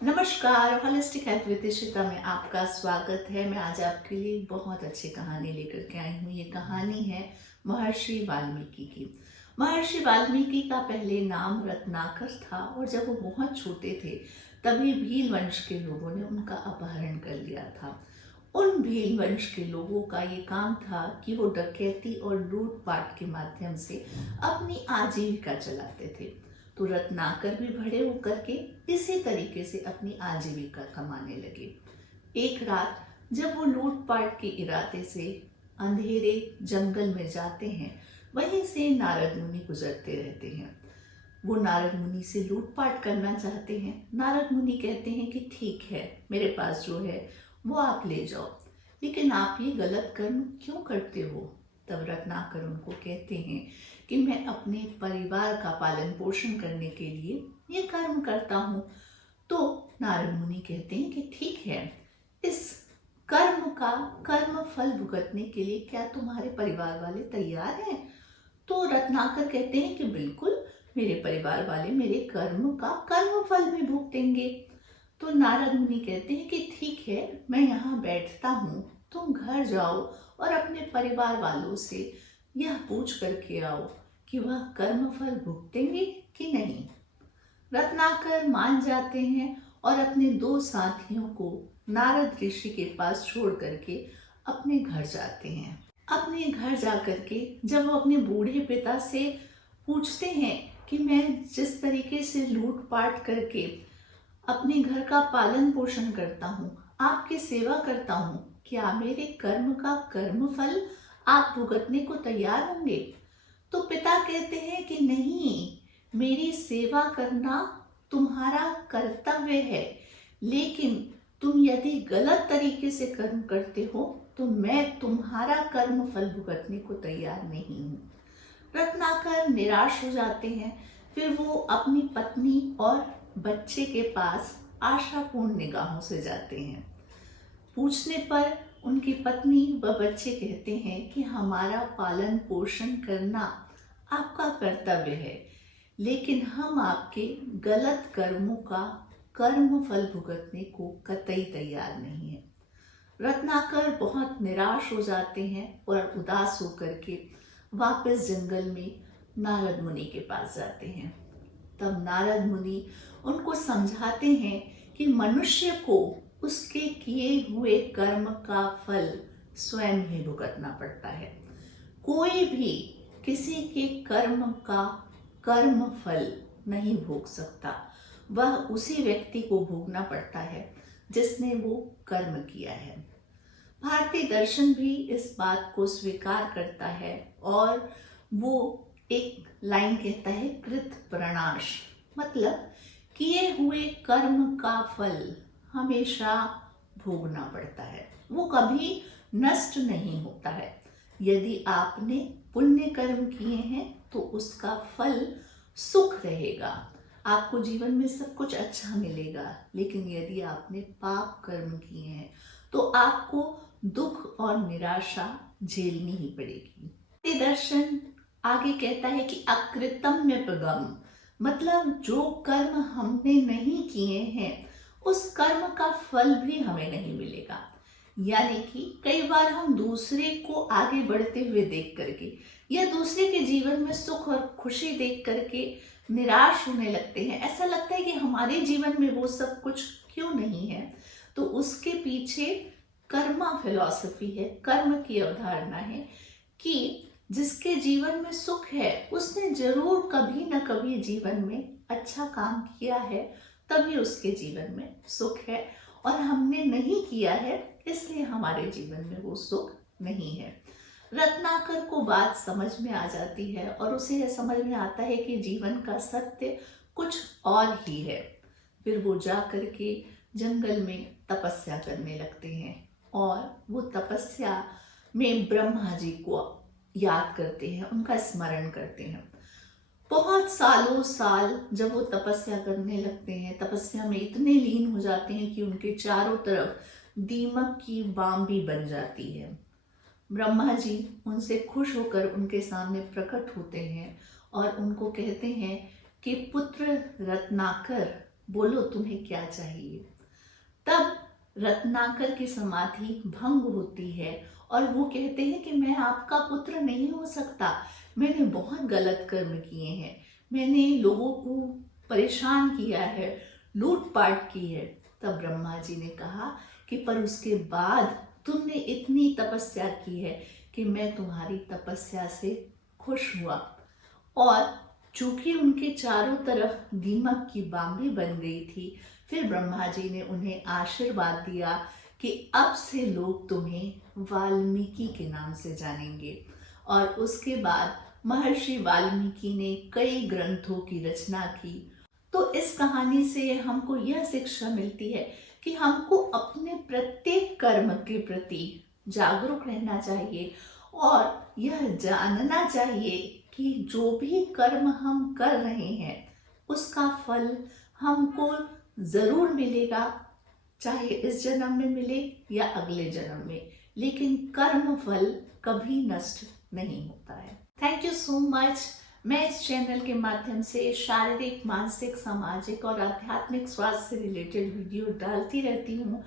नमस्कार, holistic health with Ishita में आपका स्वागत है। मैं आज आपके लिए एक बहुत अच्छी कहानी लेकर के आई हूँ। ये कहानी है महर्षि वाल्मीकि की। महर्षि वाल्मीकि का पहले नाम रत्नाकर था और जब वो बहुत छोटे थे तभी भील वंश के लोगों ने उनका अपहरण कर लिया था। उन भील वंश के लोगों का ये काम था कि वो डकैती और लूटपाट के माध्यम से अपनी आजीविका चलाते थे। तो रत्नाकर भी बड़े होकर के इसी तरीके से अपनी आजीविका कमाने लगे। एक रात जब वो लूटपाट के इरादे से अंधेरे जंगल में जाते हैं, वहीं से नारद मुनि गुजरते रहते हैं। वो नारद मुनि से लूटपाट करना चाहते हैं। नारद मुनि कहते हैं कि ठीक है, मेरे पास जो है वो आप ले जाओ, लेकिन आप ये गलत कर्म क्यों करते हो? तब रत्नाकर उनको कहते हैं कि मैं अपने परिवार का पालन पोषण करने के लिए ये कर्म करता हूँ। तो नारद मुनि कहते हैं कि ठीक है, इस कर्म का कर्म फल भुगतने के लिए क्या तुम्हारे परिवार वाले तैयार हैं? तो रत्नाकर कहते हैं कि बिल्कुल, मेरे परिवार वाले मेरे कर्म का कर्म फल भी भुगतेंगे। तो नारद मुनि कहते हैं कि ठीक है, मैं यहाँ बैठता हूँ, तुम घर जाओ और अपने परिवार वालों से यह पूछ करके आओ कि वह कर्म फल भुगतेंगे कि नहीं। रत्नाकर मान जाते हैं और अपने दो साथियों को नारद ऋषि के पास छोड़ करके अपने घर जाते हैं। अपने घर जा करके जब वो अपने बूढ़े पिता से पूछते हैं कि मैं जिस तरीके से लूटपाट करके अपने घर का पालन पोषण करता हूँ, आपकी सेवा करता हूँ, क्या मेरे कर्म का कर्म फल आप भुगतने को तैयार होंगे? तो पिता कहते हैं कि नहीं, मेरी सेवा करना तुम्हारा कर्तव्य है, लेकिन तुम यदि गलत तरीके से कर्म करते हो तो मैं तुम्हारा कर्म फल भुगतने को तैयार नहीं हूँ। रत्नाकर निराश हो जाते हैं। फिर वो अपनी पत्नी और बच्चे के पास आशापूर्ण निगाहों से जाते हैं। पूछने पर उनकी पत्नी व बच्चे कहते हैं कि हमारा पालन पोषण करना आपका कर्तव्य है, लेकिन हम आपके गलत कर्मों का कर्म फल भुगतने को कतई तैयार नहीं है। रत्नाकर बहुत निराश हो जाते हैं और उदास होकर के वापस जंगल में नारद मुनि के पास जाते हैं। तब नारद मुनि उनको समझाते हैं कि मनुष्य को उसके किए हुए कर्म का फल स्वयं ही भुगतना पड़ता है। कोई भी किसी के कर्म का कर्म फल नहीं भोग सकता। वह उसी व्यक्ति को भोगना पड़ता है जिसने वो कर्म किया है। भारतीय दर्शन भी इस बात को स्वीकार करता है और वो एक लाइन कहता है, कृत प्रणाश, मतलब किए हुए कर्म का फल हमेशा भोगना पड़ता है, वो कभी नष्ट नहीं होता है। यदि आपने पुण्य कर्म किए हैं तो उसका फल सुख रहेगा, आपको जीवन में सब कुछ अच्छा मिलेगा। लेकिन यदि आपने पाप कर्म किए हैं तो आपको दुख और निराशा झेलनी ही पड़ेगी। ये दर्शन आगे कहता है कि अकृतम्य पदम, मतलब जो कर्म हमने नहीं किए हैं उस कर्म का फल भी हमें नहीं मिलेगा। यानी कि कई बार हम दूसरे को आगे बढ़ते हुए देख करके या दूसरे के जीवन में सुख और खुशी देख करके निराश होने लगते हैं। ऐसा लगता है कि हमारे जीवन में वो सब कुछ क्यों नहीं है। तो उसके पीछे कर्मा फिलॉसफी है, कर्म की अवधारणा है कि जिसके जीवन में सुख है उसने जरूर कभी ना कभी जीवन में अच्छा काम किया है, तभी उसके जीवन में सुख है, और हमने नहीं किया है इसलिए हमारे जीवन में वो सुख नहीं है। रत्नाकर को बात समझ में आ जाती है और उसे यह समझ में आता है कि जीवन का सत्य कुछ और ही है। फिर वो जा करके जंगल में तपस्या करने लगते हैं और वो तपस्या में ब्रह्मा जी को याद करते हैं, उनका स्मरण करते हैं। बहुत सालों साल जब वो तपस्या करने लगते हैं, तपस्या में इतने लीन हो जाते हैं कि उनके चारों तरफ दीमक की बांबी बन जाती है। ब्रह्मा जी उनसे खुश होकर उनके सामने प्रकट होते हैं और उनको कहते हैं कि पुत्र रत्नाकर, बोलो तुम्हें क्या चाहिए। तब रत्नाकर की समाधि भंग होती है और वो कहते हैं कि मैं आपका पुत्र नहीं हो सकता, मैंने बहुत गलत कर्म किए हैं, मैंने लोगों को परेशान किया है, लूटपाट की है। तब ब्रह्मा जी ने कहा कि पर उसके बाद तुमने इतनी तपस्या की है कि मैं तुम्हारी तपस्या से खुश हुआ। और चूंकि उनके चारों तरफ दीमक की बांबी बन गई थी, फिर ब्रह्मा जी ने उन्हें आशीर्वाद दिया कि अब से लोग तुम्हें वाल्मीकि के नाम से जानेंगे। और उसके बाद महर्षि वाल्मीकि ने कई ग्रंथों की रचना की। तो इस कहानी से हमको यह शिक्षा मिलती है कि हमको अपने प्रत्येक कर्म के प्रति जागरूक रहना चाहिए और यह जानना चाहिए कि जो भी कर्म हम कर रहे हैं उसका फल हमको ज़रूर मिलेगा, चाहे इस जन्म में मिले या अगले जन्म में, लेकिन कर्म फल कभी नष्ट नहीं होता है। Thank you so much. मैं इस चैनल के माध्यम से शारीरिक, मानसिक, सामाजिक और आध्यात्मिक स्वास्थ्य से रिलेटेड वीडियो डालती रहती हूँ।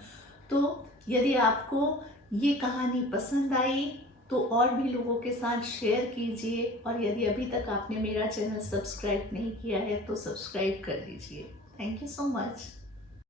तो यदि आपको ये कहानी पसंद आई तो और भी लोगों के साथ शेयर कीजिए, और यदि अभी तक आपने मेरा चैनल सब्सक्राइब नहीं किया है तो सब्सक्राइब कर दीजिए। Thank you so much.